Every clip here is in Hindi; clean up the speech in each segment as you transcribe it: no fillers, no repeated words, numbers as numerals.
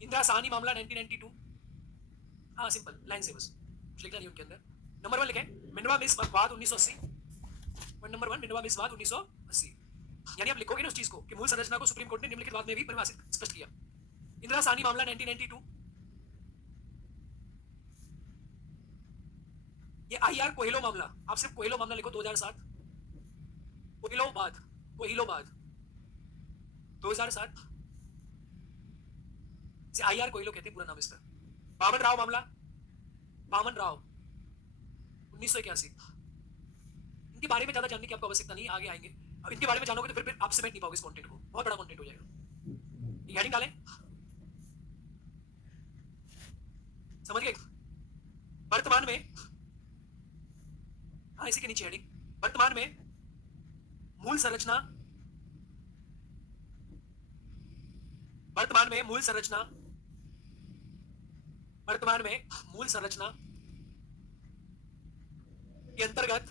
इंदिरा साहनी मामला 1992। हाँ सिंपल लाइन से बस कुछ लिखना नहीं उनके अंदर। नंबर 1 लिखें मिनवा मिस वाद 1980। पॉइंट नंबर 1 मिनवा मिस वाद 1980। यानी आप लिखोगे ना उस चीज को कि मूल संरचना को सुप्रीम कोर्ट ने निम्नलिखित वाद में भी परिभाषित स्पष्ट किया। इंदिरा साहनी मामला 1992। ये आईआर कोहिलो मामला, आप सिर्फ कोहिलो मामला लिखो 2007। कोहिलो बाद 2007 से आईआर कोहिलो कहते हैं पूरा नाम इसका। बामन राव मामला, बामन राव 1981। इनके बारे में ज्यादा जानने की आपको आवश्यकता नहीं, आगे आएंगे। अब इनके बारे में जानोगे तो फिर आप समेट नहीं पाओगे इस कंटेंट को, बहुत बड़ा कंटेंट हो जाएगा। हेडिंग डालें, समझ गए? वर्तमान में, हाँ इसी के नीचे हेडिंग, वर्तमान में मूल संरचना, वर्तमान में मूल संरचना, वर्तमान में मूल संरचना के अंतर्गत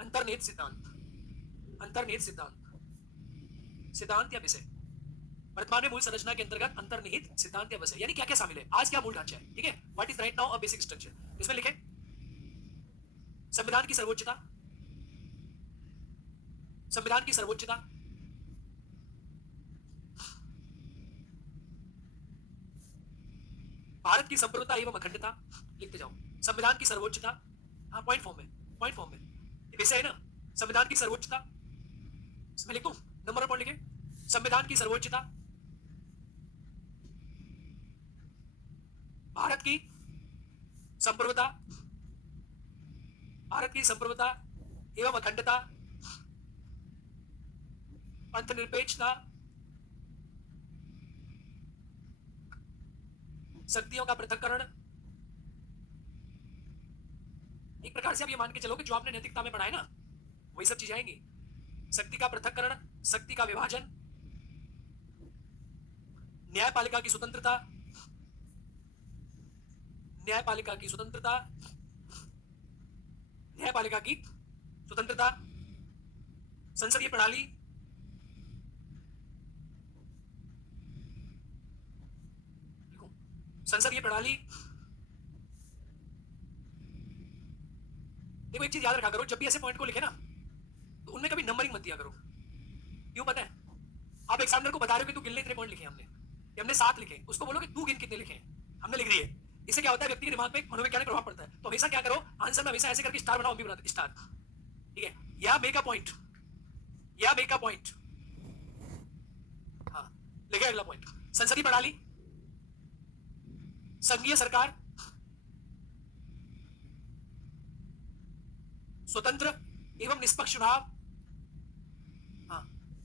अंतर्निहित सिद्धांत, अंतर्निहित सिद्धांत, सिद्धांत या विषय। वर्तमान में मूल संरचना के अंतर्गत अंतर्निहित सिद्धांत या विषय, यानी क्या क्या शामिल है, आज क्या मूल ढांचा है, ठीक है? What is right now a basic structure. इसमें लिखें संविधान की सर्वोच्चता, संविधान की सर्वोच्चता, भारत की संप्रभुता एवं अखंडता, लिखते जाओ संविधान की सर्वोच्चता। हाँ पॉइंट फॉर्म में, पॉइंट फॉर्म में विषय है ना, संविधान की सर्वोच्चता। इसमें लिखूं नंबर पॉइंट लिखे संविधान की सर्वोच्चता, भारत की संप्रभुता, भारत की संप्रभुता एवं अखंडता, पंथनिरपेक्षता, शक्तियों का पृथक्करण। एक प्रकार से आप ये मान के चलो कि जो आपने नैतिकता में पढ़ा है ना वही सब चीजें आएंगी। शक्ति का पृथक्करण, शक्ति का विभाजन, न्यायपालिका की स्वतंत्रता, न्यायपालिका की स्वतंत्रता, न्यायपालिका की स्वतंत्रता, संसदीय प्रणाली, संसदीय प्रणाली। देखो एक चीज याद रखा करो, जब भी ऐसे पॉइंट को लिखे ना तो उनमें कभी नंबरिंग मत दिया करो। क्यों पता है? आप एग्जामिनर को बता रहे हो कि तू गिन ले, इतने पॉइंट लिखे हमने, हमने 7 लिखे, उसको बोलो कि तू गिन कितने लिखे हैं, हमने लिख दिए। इससे क्या होता है, व्यक्ति के दिमाग पे मनोवैज्ञानिक प्रभाव पड़ता है। तो हमेशा क्या करो, आंसर में हमेशा ऐसे करके स्टार बनाओ, हम भी बनाते स्टार, ठीक है? या मेक अ पॉइंट, या मेक अ पॉइंट। हाँ लिखे अगला पॉइंट, संसदीय प्रणाली, संघीय सरकार, स्वतंत्र एवं निष्पक्ष चुनाव। हाँ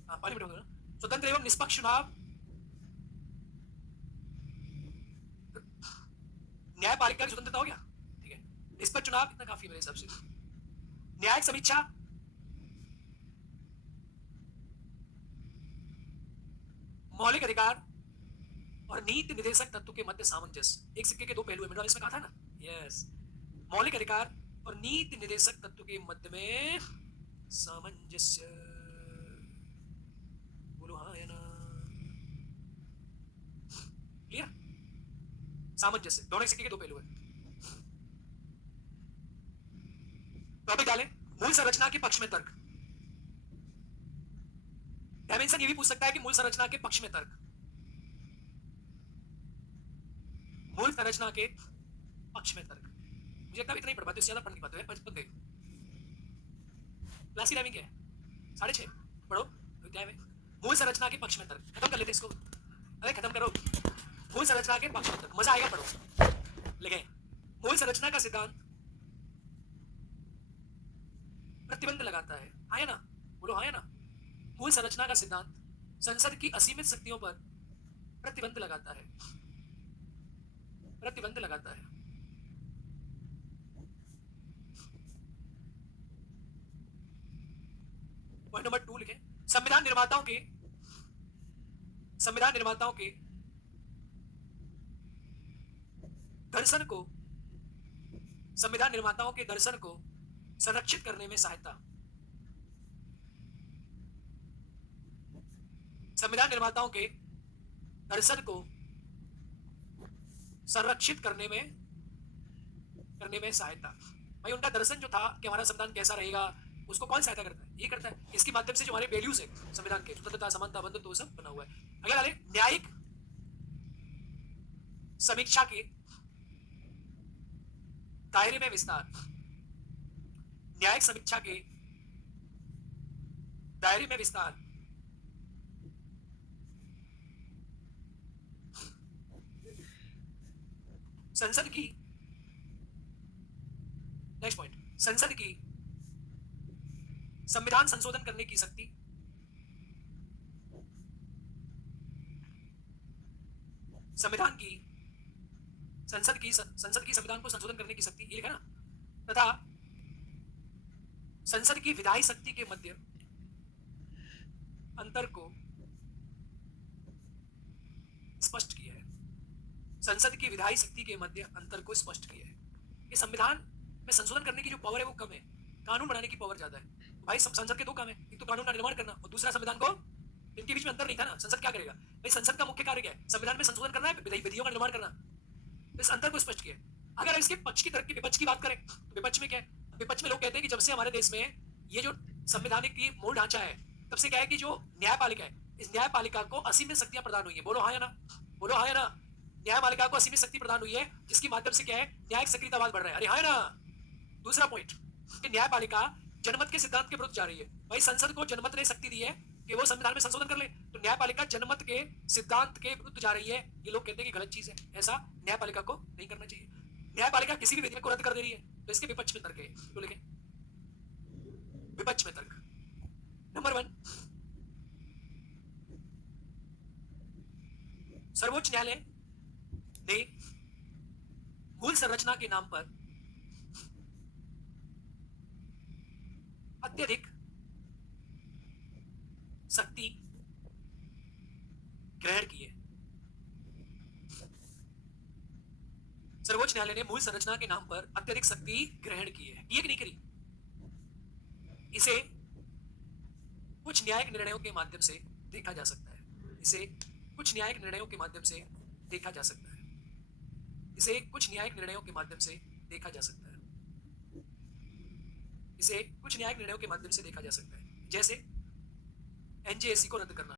हाँ पार्लियामेंट होगा ना, स्वतंत्र एवं निष्पक्ष चुनाव, न्यायपालिका की स्वतंत्रता हो गया, ठीक है? निष्पक्ष चुनाव इतना काफी मेरे हिसाब से। न्यायिक समीक्षा, मौलिक अधिकार और नीति निदेशक तत्व के मध्य सामंजस्य। एक सिक्के के दो पहलू है, मैंने इसमें कहा था ना, यस। मौलिक अधिकार और नीति निदेशक तत्व के मध्य में सामंजस्य, बोलो हाँ या ना, क्लियर? सामंजस्य, दोनों सिक्के के दो पहलू है। टॉपिक डालें मूल संरचना के पक्ष में तर्क। डायमेंशन ये भी पूछ सकता है कि मूल संरचना के पक्ष में तर्क, मूल संरचना के पक्ष में तर्क। मुझे लगता है इतना ही पढ़ पाते, इससे ज्यादा पढ़ नहीं पाते हैं। पढ़ गए, क्लास की टाइमिंग क्या है? 6:30 पढ़ो, टाइम है। मूल संरचना के पक्ष में तर्क, खत्म कर लेते इसको, अरे खत्म करो। मूल संरचना के पक्ष में तर्क, मजा आएगा, पढ़ो। लिखें मूल संरचना का सिद्धांत प्रतिबंध लगाता है, हाँ या ना, बोलो हाँ या ना। मूल संरचना का सिद्धांत संसद की असीमित शक्तियों पर प्रतिबंध लगाता है, प्रतिबंध लगाता है। पॉइंट नंबर 2 लिखें संविधान निर्माताओं के, संविधान निर्माताओं के दर्शन को, संविधान निर्माताओं के दर्शन को संरक्षित करने में सहायता, संविधान निर्माताओं के दर्शन को संरक्षित करने में सहायता। भाई उनका दर्शन जो था कि हमारा संविधान कैसा रहेगा, उसको कौन सहायता करता है? ये करता है। इसके माध्यम से जो हमारे वैल्यूज है संविधान के, स्वतंत्रता, समानता, बंधुत्व, वो सब बना हुआ है। अगला डाले, न्यायिक समीक्षा के दायरे में विस्तार। न्यायिक समीक्षा के दायरे में विस्तार। संसद की, नेक्स्ट पॉइंट, संसद की संविधान संशोधन करने की शक्ति। संविधान की संसद की संविधान को संशोधन करने की शक्ति, ये लिखा ना, तथा संसद की विधायी शक्ति के मध्य अंतर को स्पष्ट किया है। संसद की विधायी शक्ति के मध्य अंतर को स्पष्ट किया है। ये संविधान में संशोधन करने की जो पावर है वो कम है, कानून बनाने की पावर ज्यादा है। भाई संसद के दो काम है, एक तो कानून का निर्माण करना और दूसरा संविधान को, इनके बीच में अंतर नहीं था ना। संसद क्या करेगा भाई? संसद का मुख्य कार्य क्या है? संविधान में संशोधन करना है, विधियों का निर्माण करना। इस अंतर को स्पष्ट किया। अगर इसके पक्ष की तरफ की, विपक्ष की बात करें तो विपक्ष में क्या है? विपक्ष में लोग कहते हैं कि जब से हमारे देश में ये जो संवैधानिक की मूल ढांचा है, तब से क्या है कि जो न्यायपालिका है, इस न्यायपालिका को असीमित शक्तियां प्रदान हुई है। बोलो हाँ या ना, बोलो हाँ या ना। न्यायपालिका को असीमित शक्ति प्रदान हुई है, जिसके माध्यम से क्या है, न्यायिक सक्रियतावाद बढ़ रहा है। अरे हाँ या ना। दूसरा पॉइंट कि न्यायपालिका जनमत के सिद्धांत के विरुद्ध जा रही है। भाई संसद को जनमत ने शक्ति दी है कि वो संविधान में संशोधन कर ले, तो न्यायपालिका जनमत के सिद्धांत के विरुद्ध जा रही है। ये लोग कहते हैं कि गलत चीज है, ऐसा न्यायपालिका को नहीं करना चाहिए। न्यायपालिका किसी भी विधेयक को रद्द कर दे रही है, तो इसके विपक्ष में तर्क है। तो लिखें विपक्ष में तर्क। नंबर 1, सर्वोच्च न्यायालय ने मूल संरचना के नाम पर अत्यधिक शक्ति ग्रहण की है। सर्वोच्च न्यायालय ने मूल संरचना के नाम पर अत्यधिक शक्ति ग्रहण की है। ये नहीं करी, इसे कुछ न्यायिक निर्णयों के माध्यम से देखा जा सकता है। इसे कुछ न्यायिक निर्णयों के माध्यम से देखा जा सकता है। इसे कुछ न्यायिक निर्णयों के माध्यम से देखा जा सकता है। इसे कुछ न्यायिक निर्णयों के माध्यम से देखा जा सकता है, जैसे एनजेएसी को रद्द करना।